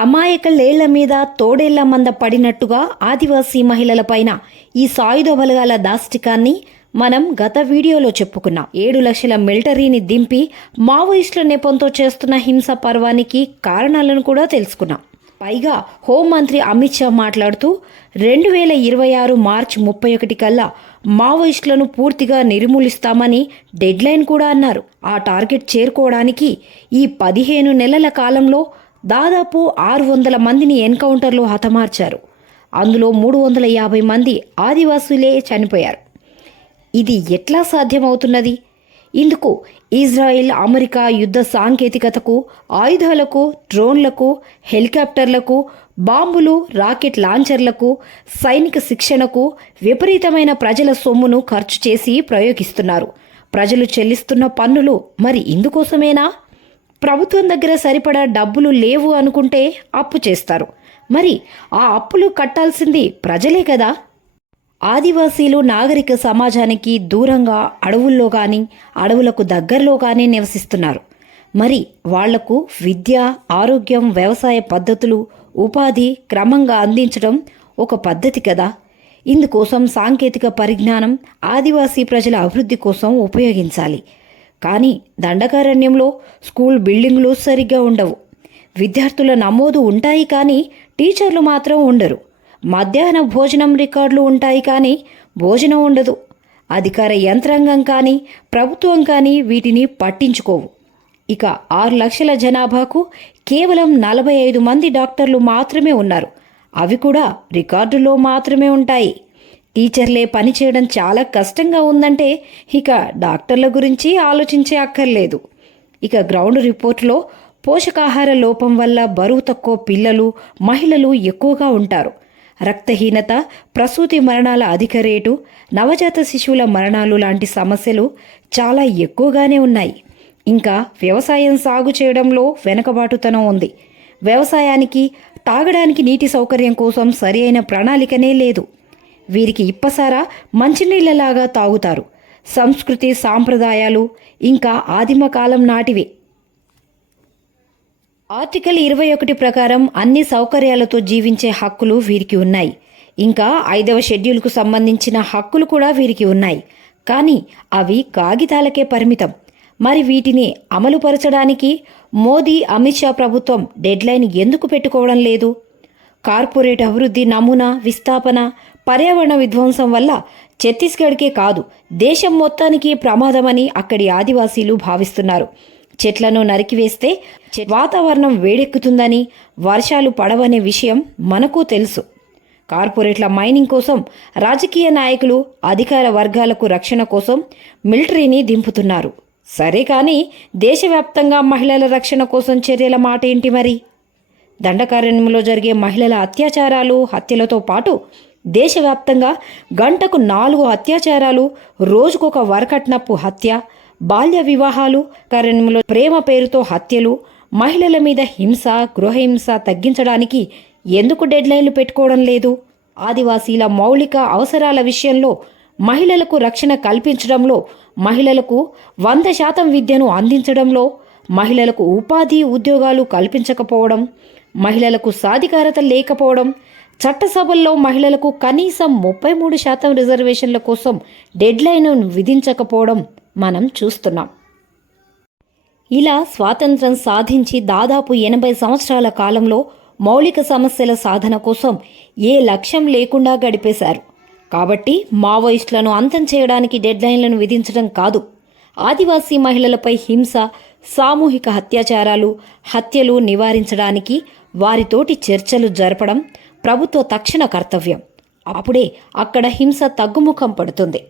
అమాయక లేళ్ల మీద తోడేళ్ల మంద పడినట్టుగా ఆదివాసీ మహిళలపైన ఈ సాయుధ బలగాల దాష్టికాన్ని మనం గత వీడియోలో చెప్పుకున్నాం. 7 లక్షల మిలిటరీని దింపి మావోయిస్టుల నెపంతో చేస్తున్న హింస పర్వానికి కారణాలను కూడా తెలుసుకున్నాం. పైగా హోంమంత్రి అమిత్ షా మాట్లాడుతూ 2026 మార్చి 31 కల్లా మావోయిస్టులను పూర్తిగా నిర్మూలిస్తామని డెడ్లైన్ కూడా అన్నారు. ఆ టార్గెట్ చేరుకోవడానికి ఈ 15 నెలల కాలంలో దాదాపు 600 మందిని ఎన్కౌంటర్లో హతమార్చారు. అందులో 350 మంది ఆదివాసులే చనిపోయారు. ఇది ఎట్లా సాధ్యమవుతున్నది? ఇందుకు ఇజ్రాయిల్, అమెరికా యుద్ధ సాంకేతికతకు, ఆయుధాలకు, డ్రోన్లకు, హెలికాప్టర్లకు, బాంబులు, రాకెట్ లాంచర్లకు, సైనిక శిక్షణకు విపరీతమైన ప్రజల సొమ్మును ఖర్చు చేసి ప్రయోగిస్తున్నారు. ప్రజలు చెల్లిస్తున్న పన్నులు మరి ఇందుకోసమేనా? ప్రభుత్వం దగ్గర సరిపడా డబ్బులు లేవు అనుకుంటే అప్పు చేస్తారు. మరి ఆ అప్పులు కట్టాల్సింది ప్రజలే కదా. ఆదివాసీలు నాగరిక సమాజానికి దూరంగా అడవుల్లో కానీ, అడవులకు దగ్గరలో కానీ నివసిస్తున్నారు. మరి వాళ్లకు విద్య, ఆరోగ్యం, వ్యవసాయ పద్ధతులు, ఉపాధి క్రమంగా అందించడం ఒక పద్ధతి కదా. ఇందుకోసం సాంకేతిక పరిజ్ఞానం ఆదివాసీ ప్రజల అభివృద్ధి కోసం ఉపయోగించాలి. కానీ దండకారణ్యంలో స్కూల్ బిల్డింగులు సరిగ్గా ఉండవు. విద్యార్థుల నమోదు ఉంటాయి కానీ టీచర్లు మాత్రం ఉండరు. మధ్యాహ్న భోజనం రికార్డులు ఉంటాయి కానీ భోజనం ఉండదు. అధికార యంత్రాంగం కానీ ప్రభుత్వం కానీ వీటిని పట్టించుకోవు. ఇక 6 లక్షల జనాభాకు కేవలం 45 మంది డాక్టర్లు మాత్రమే ఉన్నారు. అవి కూడా రికార్డుల్లో మాత్రమే ఉంటాయి. టీచర్లే పనిచేయడం చాలా కష్టంగా ఉందంటే ఇక డాక్టర్ల గురించి ఆలోచించే అక్కర్లేదు. ఇక గ్రౌండ్ రిపోర్ట్లో పోషకాహార లోపం వల్ల బరువు తక్కువ పిల్లలు, మహిళలు ఎక్కువగా ఉంటారు. రక్తహీనత, ప్రసూతి మరణాల అధిక రేటు, నవజాత శిశువుల మరణాలు లాంటి సమస్యలు చాలా ఎక్కువగానే ఉన్నాయి. ఇంకా వ్యవసాయం సాగు చేయడంలో వెనుకబాటుతనం ఉంది. వ్యవసాయానికి, తాగడానికి నీటి సౌకర్యం కోసం సరి అయిన ప్రణాళికనే లేదు. వీరికి ఇప్పసారా మంచినీళ్లలాగా తాగుతారు. సంస్కృతి, సాంప్రదాయాలు ఇంకా ఆదిమ కాలం నాటివే. ఆర్టికల్ 21 ప్రకారం అన్ని సౌకర్యాలతో జీవించే హక్కులు వీరికి ఉన్నాయి. ఇంకా 5వ షెడ్యూల్కు సంబంధించిన హక్కులు కూడా వీరికి ఉన్నాయి. కానీ అవి కాగితాలకే పరిమితం. మరి వీటిని అమలుపరచడానికి మోదీ, అమిత్ షా ప్రభుత్వం డెడ్లైన్ ఎందుకు పెట్టుకోవడం లేదు? కార్పొరేట్ అభివృద్ధి, నమూనా విస్థాపన, పర్యావరణ విధ్వంసం వల్ల ఛత్తీస్గఢ్కే కాదు దేశం మొత్తానికి ప్రమాదమని అక్కడి ఆదివాసీలు భావిస్తున్నారు. చెట్లను నరికివేస్తే వాతావరణం వేడెక్కుతుందని, వర్షాలు పడవనే విషయం మనకు తెలుసు. కార్పొరేట్ల మైనింగ్ కోసం రాజకీయ నాయకులు, అధికార వర్గాలకు రక్షణ కోసం మిలిటరీని దింపుతున్నారు. సరే కానీ దేశవ్యాప్తంగా మహిళల రక్షణ కోసం చర్యల మాట ఏంటి మరి? దండకారణ్యంలో జరిగే మహిళల అత్యాచారాలు, హత్యలతో పాటు దేశవ్యాప్తంగా గంటకు 4 అత్యాచారాలు, రోజుకొక వరకట్నపు హత్య, బాల్య వివాహాలు, కారణంలో ప్రేమ పేరుతో హత్యలు, మహిళల మీద హింస, గృహహింస తగ్గించడానికి ఎందుకు డెడ్లైన్లు పెట్టుకోవడం లేదు? ఆదివాసీల మౌలిక అవసరాల విషయంలో, మహిళలకు రక్షణ కల్పించడంలో, మహిళలకు 100% విద్యను అందించడంలో, మహిళలకు ఉపాధి, ఉద్యోగాలు కల్పించకపోవడం, మహిళలకు సాధికారత లేకపోవడం, చట్టసభల్లో మహిళలకు కనీసం 33% రిజర్వేషన్ల కోసం డెడ్లైన్ విధించకపోవడం మనం చూస్తున్నాం. ఇలా స్వాతంత్రం సాధించి దాదాపు 80 సంవత్సరాల కాలంలో మౌలిక సమస్యల సాధన కోసం ఏ లక్ష్యం లేకుండా గడిపేశారు. కాబట్టి మావోయిస్టులను అంతం చేయడానికి డెడ్లైన్లను విధించడం కాదు, ఆదివాసీ మహిళలపై హింస, సామూహిక అత్యాచారాలు, హత్యలు నివారించడానికి వారితోటి చర్చలు జరపడం ప్రభుత్వ తక్షణ కర్తవ్యం. అప్పుడే అక్కడ హింస తగ్గుముఖం పడుతుంది.